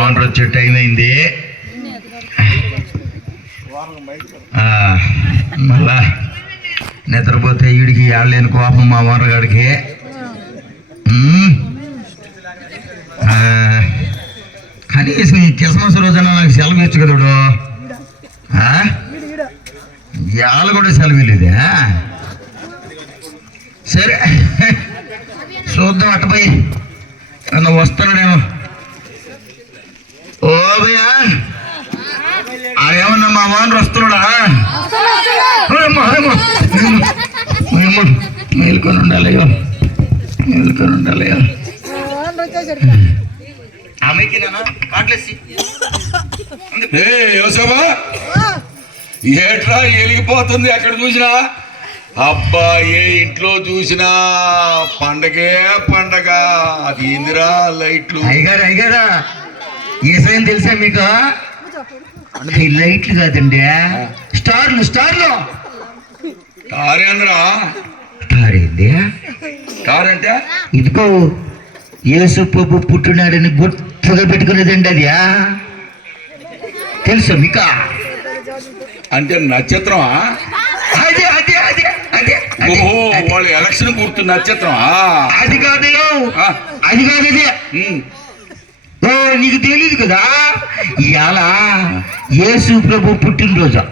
Owner వచ్చే time అయింది. మళ్ళా నిద్రపోతే వీడికి ఆడలేని కోపం మా ఓనర్ గారికి. కనీసం ఈ క్రిస్మస్ రోజున నాకు సెలవు ఇచ్చు కదడు. ఇవాళ కూడా సెలవు లేదే. సరే చూద్దాం అట్టపోయి నన్ను వస్తున్నాడేమో. ఓ భయ్యా ఆడేమన్నా మా ఓనర్ వస్తున్నాడా? మేలుకొని ఉండాలయ్యో, మేలుకొని ఉండాలయ్యో. ఏట్రా వెలిగిపోతుంది ఎక్కడ చూసినా. అబ్బా ఏ ఇంట్లో చూసినా పండగే పండగ. అది ఇందిరా లైట్లు. అయ్యగారు అయ్యగారా ఏసైనా తెలుసా మీకు? లైట్లు కాదండి, స్టార్లు. స్టార్లు తారేంద్రా తారేంది? తారంటే ఇదిగో యేసు ప్రభు పుట్టినాడని గుర్తుగా పెట్టుకునేదండి. అది తెలుసా మీకు? అంటే నక్షత్రమా? అదే అదే అదే అదే ఓహో, వాళ్ళు ఎలక్షన్ గుర్తు నక్షత్రమా? అది కాదు, అది కాదు. అదే ఓ నీకు తెలియదు కదా, ఇవాళ యేసు ప్రభు పుట్టినరోజు.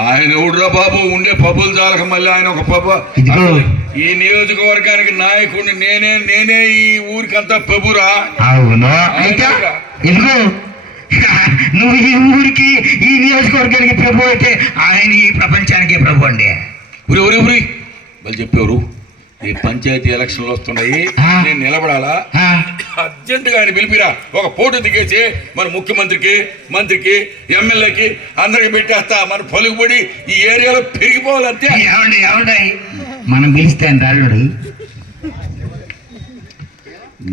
ఆయన ఊడ్రా బాబు, ఉండే పబ్బులు చాలక మళ్ళీ ఆయన ఒక పబ్బ. ఈ నియోజకవర్గానికి నాయకుడిని నేనే ఈ ఊరికంతా పబ్బురా. అవును. ఇదిగో నువ్వు ఈ ఊరికి ఈ నియోజకవర్గానికి ప్రభు అయితే ఆయన ఈ ప్రపంచానికి ప్రభు అండి. ఉరి ఉరి ఉరి వాళ్ళు చెప్పేవారు ఈ పంచాయతీ ఎలక్షన్లు వస్తున్నాయి, నేను నిలబడాలా, అర్జెంటుగా ఆయన పిలిపిరా, ఒక ఫోటో దిగేసి మన ముఖ్యమంత్రికి, మంత్రికి, ఎమ్మెల్యేకి అందరికి పెట్టేస్తా. మన పలుకుబడి ఈ ఏరియాలో పెరిగిపోవాలంటే. ఏమండి మనం పిలిస్తే రాడు.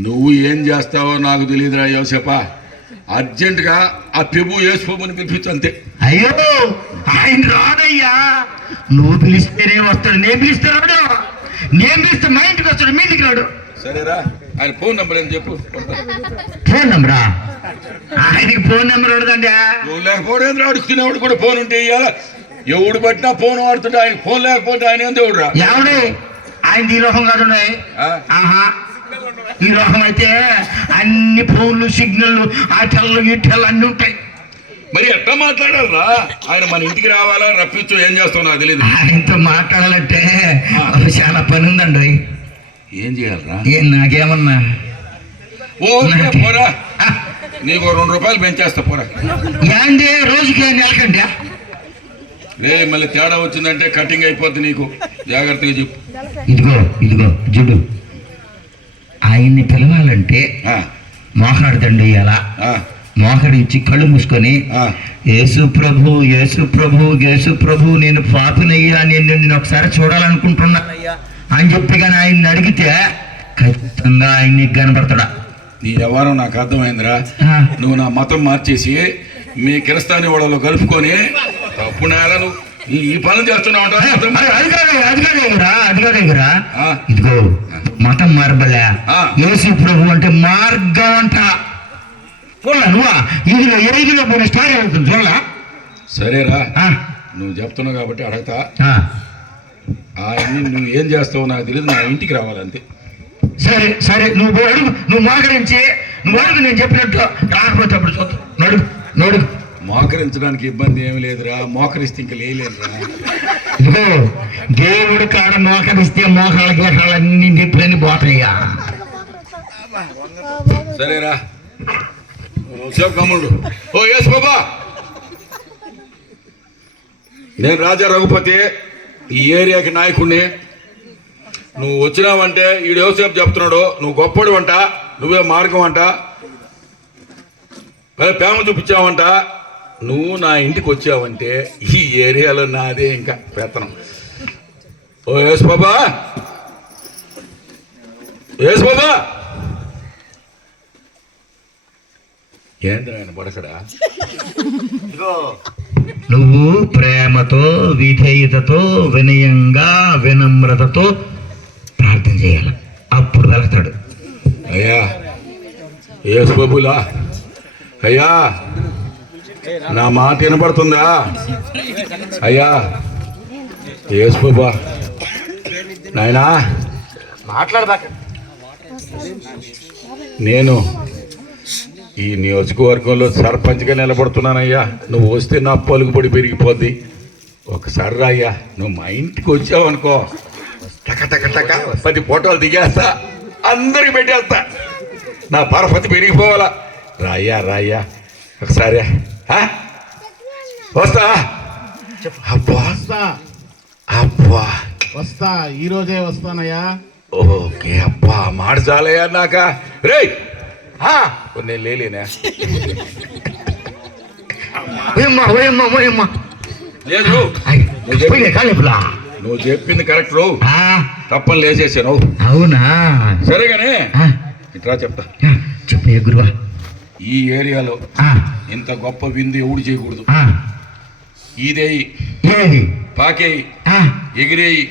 నువ్వు ఏం చేస్తావో నాకు తెలియదురా యోసేపా. అర్జెంటుగా ఆ ప్రభు యేసు ప్రభుని పిలిపించు అంతే. అయ్యో ఆయన రాదయ్యా, నువ్వు పిలిస్తేనే వస్తాడు. నేను పిలిస్తే రాడు, నేను పిలిస్తే మా ఇంటికి వస్తాడు, మీ ఇంటికి రాడు. సరేరా, ఆయన ఫోన్ నెంబర్ అని చెప్పు. ఫోన్ నెంబరా? ఆయనకి ఫోన్ నెంబర్ ఉండదండి. ఫోన్ లేకపోతే అడుగుతున్నవాడు కూడా ఫోన్ ఉంటే ఇవ్వాలా. ఎవడు పట్టినా ఫోన్ వాడుతుంటే ఆయన ఫోన్ లేకపోతే ఆయన ఎంత ఎవడురా? ఎవడే ఆయన ఈ లోకం కాదు. ఆహా, ఈ లోకం అయితే అన్ని ఫోన్లు, సిగ్నల్, ఆ టెల్లు, ఈ టెల్ అన్ని ఉంటాయి. మరి ఎట్లా మాట్లాడాలరా? ఆయన మన ఇంటికి రావాలా, రప్పించు, ఏం చేస్తావు నాకు తెలియదు. ఆయనతో మాట్లాడాలంటే చాలా పని ఉందండి. ఏం చేయాలరా? నాకేమన్నా పోరా, నీకు 2 రూపాయలు పెంచేస్తా పోరా. ఏంది రోజుకి నెలకంటే? మళ్ళీ తేడా వచ్చిందంటే కటింగ్ అయిపోద్ది నీకు, జాగ్రత్తగా చెప్పు. ఇదిగో చూడు, ఆయన్ని పిలవాలంటే మోకాడుతండి. అలా మోకడి ఇచ్చి కళ్ళు మూసుకొని యేసు ప్రభు, యేసు ప్రభు, యేసు ప్రభు, నేను పాపినయ్యా, నేను ఒకసారి చూడాలనుకుంటున్నానయ్యా అని చెప్పి కానీ ఆయన్ని అడిగితే ఖచ్చితంగా ఆయన్ని కనపడతాడా? నీ వ్యవహారం నాకు అర్థమైందిరా. నువ్వు నా మతం మార్చేసి మీ క్రిస్తాని వాళ్ళలో కలుపుకొని తప్పు నేల నువ్వు ఈ పనులు చేస్తున్నావు. ఇదిగో మతం మారబలే, యేసు ప్రభు అంటే మార్గం అంట. చూడలా నువ్వా? ఇదిలో పోయిన స్టార్ అవుతుంది చూడలా? సరేరా, నువ్వు చెప్తున్నావు కాబట్టి అడగతా. ఆయన్ని నువ్వు ఏం చేస్తావో నాకు తెలియదు, నా ఇంటికి రావాలంతే. సరే సరే, నువ్వు అడుగు, నువ్వు మోకరించి నువ్వు అడుగు, నేను చెప్పినట్టు. రాకపోతే అప్పుడు చూద్దాం. నడుగు. మోకరించడానికి ఇబ్బంది ఏమి లేదురా, మోకరిస్తే ఇంకా లేదురా. ఇదిగో దేవుడు కాడ మోకరిస్తే మోకాళ్ళ గేకాళ్ళన్నీ నిప్పులన్నీ పోతాయ్యా. సరేరా, కమ్ముడు. ఓ యేసు బాబా, నేను రాజా రఘుపతి, ఈ ఏరియాకి నాయకుడిని. నువ్వు వచ్చినావంటే ఈడు యోసేపు చెప్తున్నాడు, నువ్వు గొప్పడు అంట, నువ్వే మార్గం అంట, ప్రేమ చూపించావంట. నువ్వు నా ఇంటికి వచ్చావంటే ఈ ఏరియాలో నాదే ఇంకా పెత్తనం. ఓ యేసు బాబా, యేసు బాబా ఏంద్ర ఆయన బడకడా? నువ్వు ప్రేమతో, విధేయతతో, వినయంగా, వినమ్రతతో ప్రార్థన చేయాలి, అప్పుడు వెళ్తాడు. అయ్యా యేసు బాబులా, అయ్యా నా మాట వినపడుతుందా? అయ్యా యేసు బాబా, నాయనా మాట్లాడదాక నేను ఈ నియోజకవర్గంలో సర్పంచ్గా నిలబడుతున్నానయ్యా. నువ్వు వస్తే నా పలుకుబడి పెరిగిపోద్ది. ఒకసారి రాయ్యా, నువ్వు మా ఇంటికి వచ్చావనుకో, టక టక టక 10 ఫోటోలు దిగేస్తా, అందరికి పెట్టేస్తా. నా పరపతి పెరిగిపోవాలా. రాయ్యా రాయ్యా ఒకసారి. వస్తా అబ్బా వస్తా అబ్బా వస్తా, ఈ రోజే వస్తానయ్యా. ఓకే అబ్బా, మాట చాలయ్యా నాక. రే నేను లేలేనా? లేదు, నువ్వు చెప్పింది కరెక్ట్. తప్పని లేచేసాను. అవునా? సరేగానే ఇట్రా చెప్తా. చెప్పే గురువా. ఈ ఏరియాలో ఇంత గొప్ప విందు ఎవడు చేయకూడదు. ఈదేయి, పాకేయి, ఎగిరేయి,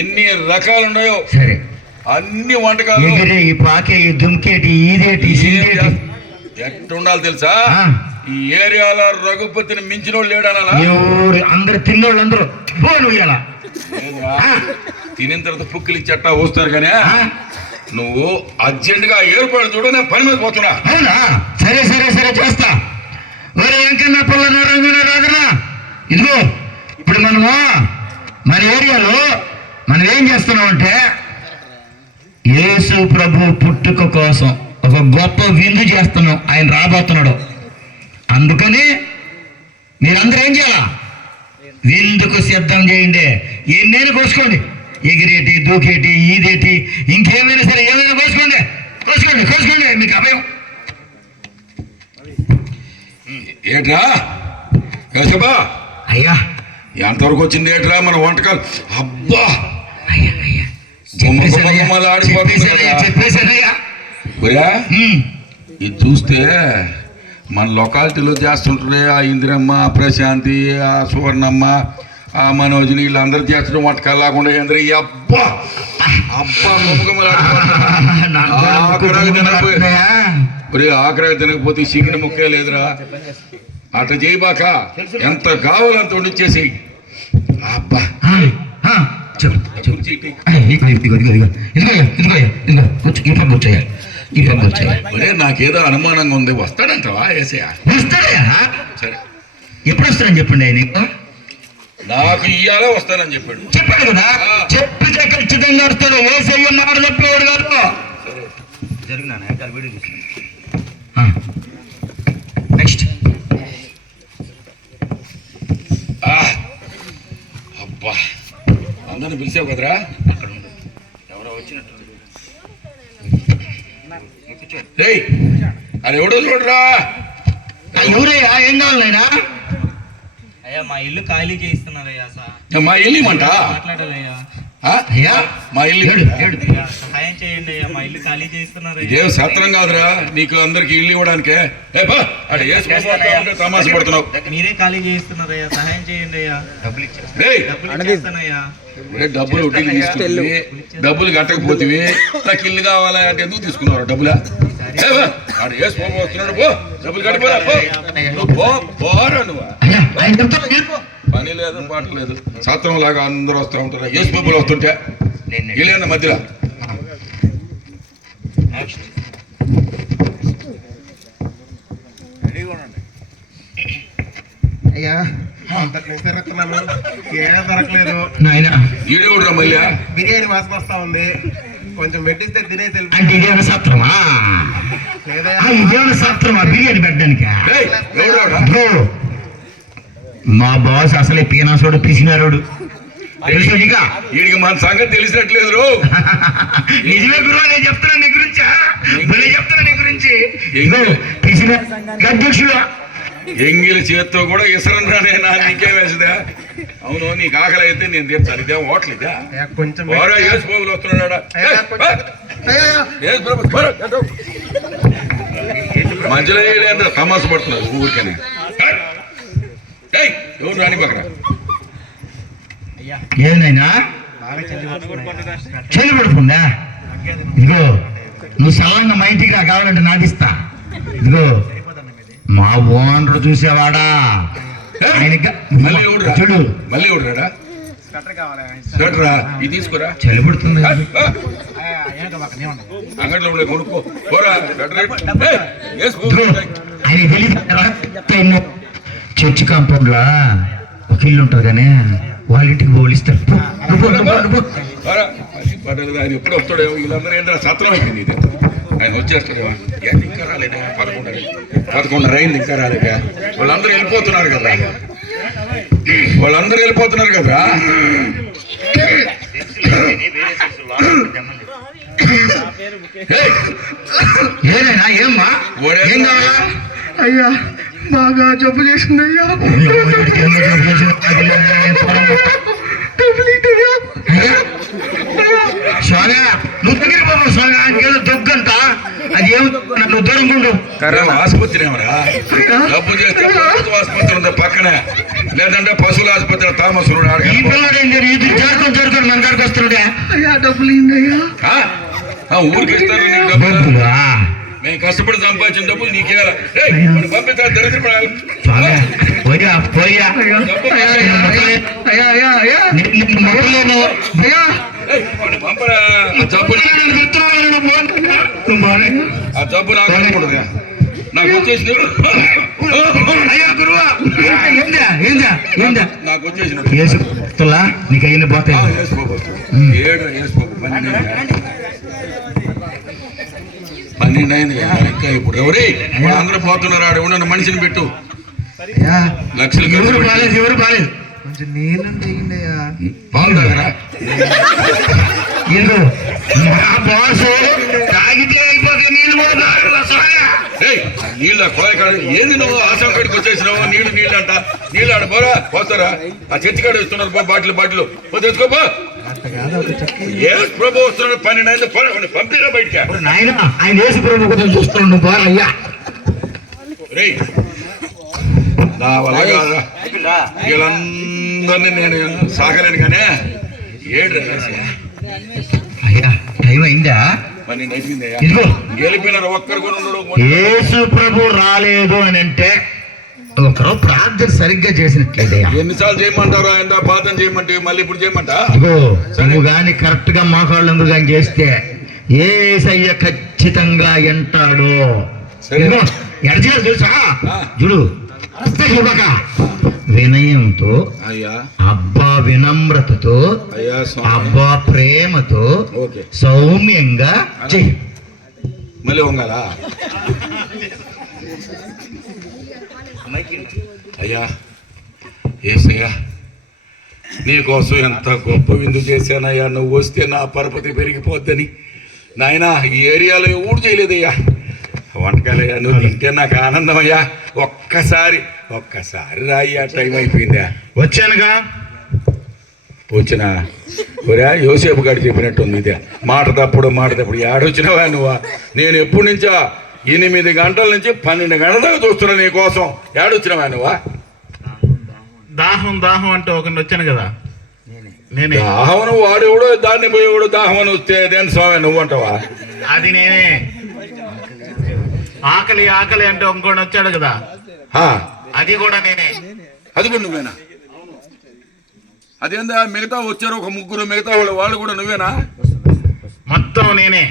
ఎన్ని రకాలు ఉన్నాయో సరే అన్ని వంటకాలు, ఎగిరేయి, పాకేయి, దుమ్కేటి, ఈదేటి, ఎట్టుండాలి తెలుసా? ఈ ఏరియాలో రఘుపతిని మించిన వాళ్ళు లేడనాలా? అందరు తిన్నోళ్ళు అందరూ తినిన తర్వాత పుక్కిలి చెట్టా వస్తారు కానీ నువ్వు అర్జెంట్ గా ఏర్పాటు చూడు. నేను పని మీద పోతున్నా. అవునా? సరే సరే సరే చేస్తా. మరి వెంకన్న పిల్ల రాదురా. ఇదిగో ఇప్పుడు మనము మన ఏరియాలో మనం ఏం చేస్తున్నాం అంటే, యేసు ప్రభు పుట్టుక కోసం ఒక గొప్ప విందు చేస్తున్నాం. ఆయన రాబోతున్నాడు. అందుకని మీరందరూ ఏం చేయాలా? విందుకు సిద్ధం చేయండి. ఎన్నైనా కోసుకోండి, ఎగిరేటి, దూకేటి, ఈదేటి, ఇంకేమైనా సరే ఏమైనా కోసుకోండి, కోసుకోండి కోసుకోండి, మీకు అభయం. ఏట్రా యేసబ్బా, అయ్యా ఎంతవరకు వచ్చింది ఏట్రా మన వంటకాలు? అబ్బా అయ్యా అయ్యా చెప్పేశానయ్యా. ఇది చూస్తే మన లొకాలిటీలో చేస్తుంటారే, ఆ ఇందిరమ్మ, ఆ ప్రశాంతి, ఆ సువర్ణమ్మ, ఆ మనోజ్ని, వీళ్ళందరూ చేస్తడం వంటకాలు లేకుండా ఏంద్ర అబ్బా అబ్బా ఆఖరాగా తినకపోతే చికెన్ ముక్కే లేదురా. అట్లా చేయబాక, ఎంత కావాలంత వండిచ్చేసి. అబ్బా నాకేదో అనుమానంగా ఉంది. వస్తాడంటావా ఏసయ్య? వస్తాడయా? సరే, ఎప్పుడు వస్తాడని చెప్పండి. నీకు నాకు ఇయ్యాలా వస్తానని చెప్పాడు. చెప్పాడు కదా, చెప్పితే ఖచ్చితంగా వస్తాడు. ఏసయ్య మాట చెప్పేవాడు కాదు. నెక్స్ట్ అబ్బా అందరిని పిలిచావు కదరా. ఎవరో వచ్చినట్టు. అది ఎవడో చూడరా. ఎవరయ్యా? ఏం కావాలైనా? అయ్యా మా ఇల్లు ఖాళీ చేయిస్తున్నారయ్యా. మా ఇల్లు ఇమ్మంట మాట్లాడాలయ్యా. మా ఇల్లు సహాయం చేయండి అయ్యా, మా ఇల్లు ఖాళీ చేయిస్తున్నారయ్యా. ఇదేం సత్రం కాదురా నీకు అందరికి ఇల్లు ఇవ్వడానికే. తమాష పడుతున్నావు. మీరే ఖాళీ చేయిస్తున్నారయ్యా, సహాయం చేయండి అయ్యా. డబ్బులు ఇచ్చేస్తానయ్యా. డబ్బులు వడ్డీలు తీసుకుంటుంది, డబ్బులు కట్టకపోతే నాకు ఇల్లు కావాలా అంటే ఎందుకు తీసుకున్నారు డబ్బులా? వస్తున్నాడు, పో డబ్బులు కట్టిపోరా. పోరా నువ్వు. పని లేదు, పాట లేదు. సత్రం లాగా అందరూ వస్తూ ఉంటారు. యేసు బాబులు వస్తుంటే వెళ్ళిన మధ్యలో అయ్యా తిరుగుతున్నాను, ఏం దొరకలేదు. ఈడేవుడురా మళ్ళీ బిర్యానీ వాసన వస్తా ఉంది, కొంచెం పెట్టిస్తే తినేసి అంటే ఇదేమైనా సత్రమా? ఇదేమైనా సత్రమా బిర్యానీ పెట్టడానికి? మా బాస్ అసలే పీనాసోడు, పిసినారోడు. వీడికి మన సంగతి తెలిసినట్లేదు. నిజమే గురువు, నేను చెప్తున్నా నీ గురించి. చెప్తున్నా నీ గురించి. అధ్యక్షుడు ఎంగిలి చేత్తో కూడా ఇసరం రానే నా నీకేం వేసదా? అవును, నీకు ఆకలి అయితే నేను తీర్చాలి. ఇదేం హోటల్ ఇదా? కొంచెం యేసు బాబులు వస్తున్నాడా? యేసు ప్రభు మధ్యలో ఏంటంటే తమాస పడుతున్నారు ఊరికని. ఎవరు రాని పక్కన ఏనైనా చెల్లి పడుకుందా? ఇదిగో నువ్వు సలంగా మా ఇంటికి రా, కావాలంటే నాటిస్తా. ఇదిగో మా ఓనర్ చూసేవాడా చూడు, మళ్ళీ ఎవడు రాడా? స్వెటరా ఇది తీసుకురా, చలి పడుతుంది. అంగట్లో ఉండే కొనుక్కో పోరా. ఆయన తెలియదు. చర్చి కాంపౌండ్ లా ఒక ఇల్లు ఉంటుంది కానీ వాళ్ళ ఇంటికి పోలిస్తారు. ఆయన ఎప్పుడు వస్తాడో వీళ్ళందరూ ఏంటంటే సత్రం అయిపోయింది. ఇది ఆయన వచ్చేస్తాడేమో, ఇంకా రాలేదా? 11 అయింది, ఇంకా రాలేదా? వాళ్ళందరూ వెళ్ళిపోతున్నారు కదా, వాళ్ళందరూ వెళ్ళిపోతున్నారు కదా. ఏదైనా ఏమ్మా ఏం కావాలా? అయ్యా బాగా జబ్బు చేసింది అయ్యా. స్వామి నువ్వు దగ్గర బాబు స్వామి, ఆయనకేదో దొగ్గంత అది ఏం నువ్వు దూరం ఉండు. ఆసుపత్రి ఏమరా? డబ్బు చేస్తే ప్రభుత్వ ఆసుపత్రి ఉంది పక్కనే, లేదంటే పశువుల ఆసుపత్రి తామసుడు. ఈ పిల్లడు ఇది జరుగుకొని మన కాడికి వస్తున్నాడే. అయ్యా డబ్బులు అయ్యా, ఊరికి ఇస్తారు నీకు డబ్బులు. మేము కష్టపడి సంపాదించిన డబ్బులు నీకేయాలి. పంపిస్తా దరిద్ర పంపరా. ఆ జబ్బు నాకు అనుకుంటుందా? నాకు వచ్చేసిన నాకు వచ్చేసిన నీకు అయిన పోతాయి. ఏడు వేసుకోకు 12 అయింది ఇంకా. ఇప్పుడు ఎవరి అందరూ పోతున్నారు. ఆడ ఉన్న మనిషిని పెట్టు. లక్షలు ఎవరు బాలేదు, ఎవరు బాలేదు. కొంచెం నీళ్ళు దిగిందయ్యా. పాలు తాగరా? నీళ్ళ కొలాయి కాడ ఏంది నువ్వు ఆశం కాడికి వచ్చేసినావు? నీళ్ళు అంట. నీళ్ళు ఆడ పోరా, పోతారా? ఆ చర్చి కాడ ఇస్తున్నారు బాటిల్ తెచ్చుకోపో. ఏ ప్రభు వస్తున్నాడు? 12 అయింది, పంపిరా బయటికి. ఆయన యేసు ప్రభు కోసం చూస్తున్నాడు. పోరయ్యా నా వల్ల కాదా, వీళ్ళందరినీ నేను సాగలేను కానీ. ఏడు అయ్యా టైం అయిందా? అయిపోయిందయ్యా. గెలిపినారు ఒక్కరు కూడా ఉండడు. యేసు ప్రభు రాలేదు అని అంటే ఒకరు ప్రార్థన సరిగ్గా చేసినట్లేదయ్యా. ఎన్నిసార్లు చేయమంటారు? ఆయన ప్రార్థన చేయమంటే మళ్ళీ ఇప్పుడు చేయమంటా? నువ్వు గాని కరెక్ట్ గా మోకాళ్ళందు కానీ చేస్తే యేసయ్య ఖచ్చితంగా ఎంటాడు. ఎడచేయాలి తెలుసా? చూడు, వినయంతో, అబ్బా వినమ్రతతో, అబ్బా ప్రేమతో, సౌమ్యంగా చెయ్యి. మళ్ళీ వంగాల అయ్యా. ఏసయ్యా నీకోసం ఎంత గొప్ప విందు చేశానయ్యా. నువ్వు వస్తే నా పరపతి పెరిగిపోద్దని నాయన ఈ ఏరియాలో ఊడు చేయలేదయ్యా. వంటకాలయ్యా, నువ్వు తింటే నాకు ఆనందం అయ్యా. ఒక్కసారి రాయ్యా. టైం అయిపోయిందా? వచ్చానుగా. వచ్చినా ఒరే యోసేపు గారు చెప్పినట్టుంది. ఇదే మాట తప్పుడు ఏడొచ్చినావా నువ్వు? నేను ఎప్పటి నుంచా 8 గంటల నుంచి 12 గంటల దాకా చూస్తున్నా నీ కోసం. ఏడొచ్చినావా నువ్వా? దాహం అంటూ ఒకటి వచ్చాను కదా. నేనే దాహమను వాడేవాడు, దాన్ని పోయేవాడు. దాహమని వస్తే దేని స్వామి నువ్వు అంటావా? అది నేనే. ఆకలి అంటే ఇంకోటి వచ్చాడు కదా, అది కూడా నేనే. అది కూడా నువ్వేనా? అదేందా మిగతా వచ్చారు ఒక 3 మిగతా వాళ్ళు కూడా నువ్వేనా? మొత్తం నేనే.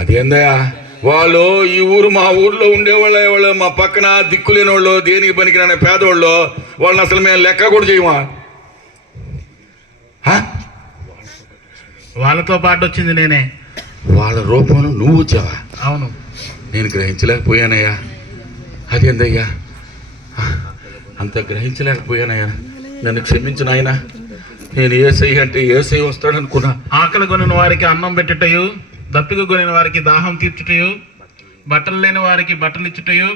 అదేందయ్యా వాళ్ళు ఈ ఊరు మా ఊర్లో ఉండేవాళ్ళు, మా పక్కన దిక్కులేని వాళ్ళు, దేనికి పనికిరాని పేదవాళ్ళు, వాళ్ళని అసలు మేము లెక్క కూడా చేయమా? వాళ్ళతో పాటు వచ్చింది నేనే. వాళ్ళ రూపంలో నువ్వు వచ్చావా? అవును. నేను గ్రహించలేకపోయానయ్యా. అదేందయ్యా అంత గ్రహించలేకపోయానయ్యా. నన్ను క్షమించు నాయనా. నేను ఏసై అంటే ఏసై వస్తాడనుకున్నా. ఆకలి కొనిన వారికి అన్నం పెట్టుటయు, దప్పిక కొనిన వారికి దాహం తీర్చుటయు, బట్టలు లేని వారికి బట్టలు ఇచ్చుటయు,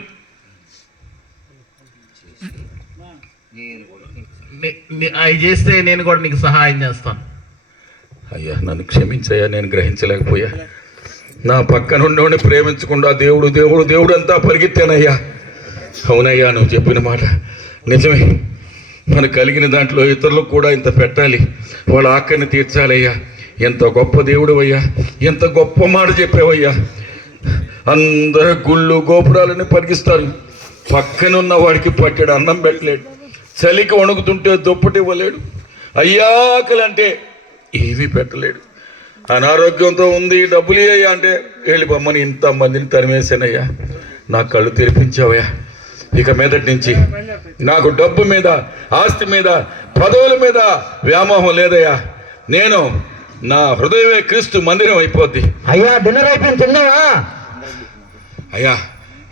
అవి చేస్తే నేను కూడా నీకు సహాయం చేస్తాను. అయ్యా నన్ను క్షమించయ్యా, నేను గ్రహించలేకపోయా. నా పక్కన ఉండేవాడిని ప్రేమించకుండా దేవుడు దేవుడు దేవుడు అంతా పరిగెత్తానయ్యా. అవునయ్యా, నువ్వు చెప్పిన మాట నిజమే. మనకు కలిగిన దాంట్లో ఇతరులకు కూడా ఇంత పెట్టాలి, వాళ్ళ ఆకలిని తీర్చాలయ్యా. ఎంత గొప్ప దేవుడు అయ్యా, ఎంత గొప్ప మాట చెప్పావయ్యా. అందరు గుళ్ళు గోపురాలని పరిగిస్తారు, పక్కనున్న వాడికి పట్టెడు అన్నం పెట్టలేడు, చలికి వణుకుతుంటే దుప్పటి ఇవ్వలేడు, అయ్యాకలంటే ఏమీ పెట్టలేడు. అనారోగ్యంతో ఉంది, డబ్బులు ఇయ్యా అంటే వెళ్ళిపోమ్మని ఇంతమందిని తరిమేశానయ్యా. నా కళ్ళు తెరిపించావయ్యా. ఇక మీదటి నుంచి నాకు డబ్బు మీద, ఆస్తి మీద, పదవుల మీద వ్యామోహం లేదయ్యా. నేను నా హృదయమే క్రీస్తు మందిరం అయిపోద్ది. అయ్యా డిన్నర్ అయిపోయింది, తిన్నావా? అయ్యా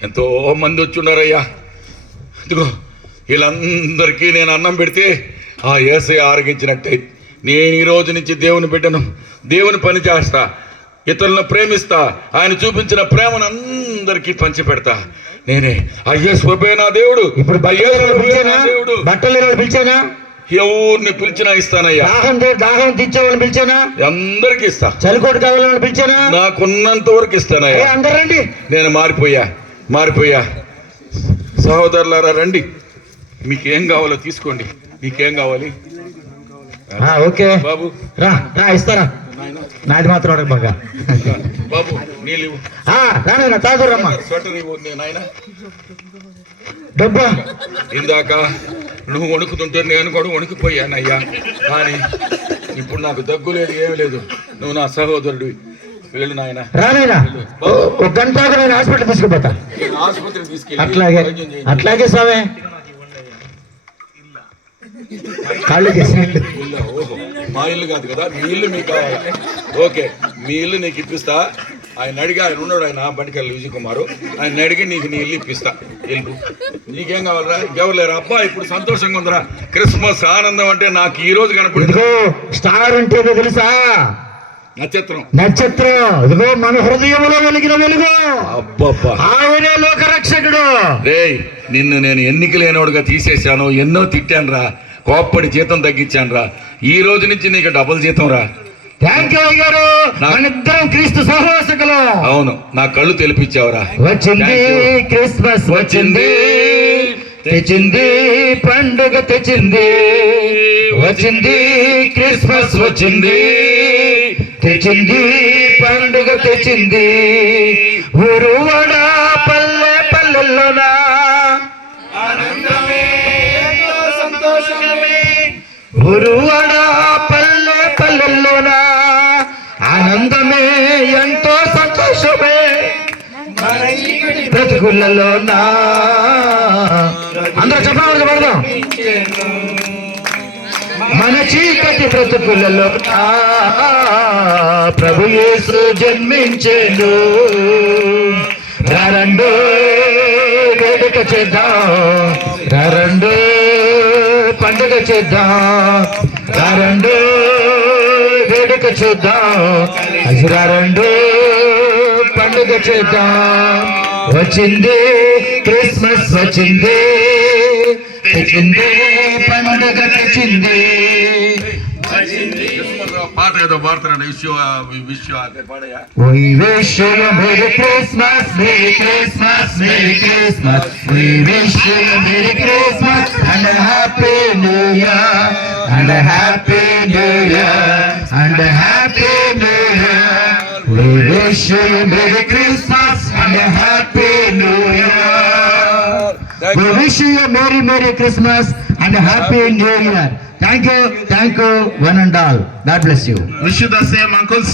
ఎంతో మంది వచ్చున్నారయ్యా. ఇదిగో వీళ్ళందరికీ నేను అన్నం పెడితే ఆ యేసయ్య ఆరగించినట్టే. నేను ఈ రోజు నుంచి దేవుని బిడ్డను, దేవుని పని చేస్తా, ఇతరులను ప్రేమిస్తా, ఆయన చూపించిన ప్రేమను అందరికీ పంచి పెడతా. నేనే అయ్యే స్వభే నా దేవుడు. ఇప్పుడు దేవుడు బట్టలు పిలిచానా? ఎవరిని పిలిచినా ఇస్తానయ్యా. దాహం తెచ్చేవాళ్ళని పిలిచానా? అందరికి ఇస్తా. చలికోటు కావాలని పిలిచానా? నాకున్నంత వరకు ఇస్తానయ్యా. అందరు రండి. నేను మారిపోయా. సహోదరులారా రండి, మీకేం కావాలో తీసుకోండి. మీకేం కావాలి ఓకే బాబు? రా ఇస్తారా? నాది మాత్రం అడగ బాగా. బాబు నీళ్ళు రానైనా తాగురమ్మా. స్వెటర్ ఇవ్వు నాయన. డబ్బా ఇందాక నువ్వు వణుకుతుంటే నేను కూడా వణుకుపోయానయ్యా. కానీ ఇప్పుడు నాకు దగ్గు లేదు, ఏమి లేదు. నువ్వు నా సహోదరుడివి. వెళ్ళు నాయన. రానైనా ఒక గంట నేను హాస్పిటల్ తీసుకుపోతా. ఆసుపత్రికి తీసుకెళ్ళి అట్లాగే సామే ఖాళీ చేసి. ఓహో, మా ఇల్లు కాదు కదా, మీ ఇల్లు మీకు కావాలి. ఓకే, మీ ఇల్లు నీకు ఇప్పిస్తా. ఆయన అడిగి, ఆయన ఉన్నాడు, ఆయన బండికల్లి విజయ్ కుమారు, ఆయన అడిగి నీకు నీ ఇల్లు ఇప్పిస్తా. ఇల్లు నీకేం కావాలరా? ఇంకెవరు లేరా? అబ్బా ఇప్పుడు సంతోషంగా ఉందిరా. క్రిస్మస్ ఆనందం అంటే నాకు ఈ రోజు కనపడింది. స్టార్ అంటే తెలుసా? నక్షత్రం. ఇదిగో మన హృదయంలో వెలిగిన వెలుగు. అబ్బబ్బా, ఆయనే లోక రక్షకుడు. రేయ్, నిన్ను నేను ఎన్నిక లేనివాడుగా తీసేశాను, ఎన్నో తిట్టాను రా, కోప్పడి జీతం తగ్గించాను రా. ఈ రోజు నుంచి నీకు డబుల్ జీతం రా. థ్యాంక్ యూ గారు. మనిద్దరం క్రీస్తు సహవాసకులు. అవును, నా కళ్ళు తెలిపించావురా. వచ్చింది క్రిస్మస్, వచ్చింది తెచ్చింది పండుగ, తెచ్చింది వచ్చింది క్రిస్మస్, వచ్చింది తెచ్చింది పండుగ, తెచ్చింది ఊరువాడ పల్లె పల్లెల్లోనా ఆనందమే సంతోషమే. ఊరువాడ పల్లె పల్లెల్లోనా ఆనందమే ఎంతో సంతోషమే. బ్రతుకులలోనా అందరూ చెప్పాలి పడదాం. మన చీకటి బ్రతుకులలో ప్రభు యేసు జన్మించెను. రండు వేడుక చేద్దాం, రండు పండుగ చేద్దాం, రండు వేడుక చూద్దాం, రండు పండుగ చేద్దాం. వచ్చింది క్రిస్మస్, వచ్చింది తెచ్చింది పండుగ, తెచ్చింది. పాట ఏదో పాడుతున్నాడు. We wish you a Merry Christmas, Merry Christmas, Merry Christmas. We wish you a Merry Christmas and a Happy New Year, and a Happy New Year, and a Happy New Year. We wish you a Merry Christmas and a Happy New Year. We wish you a Merry Christmas and a Happy New Year. Thank you, one and all. God bless you. Wish you the same, uncles.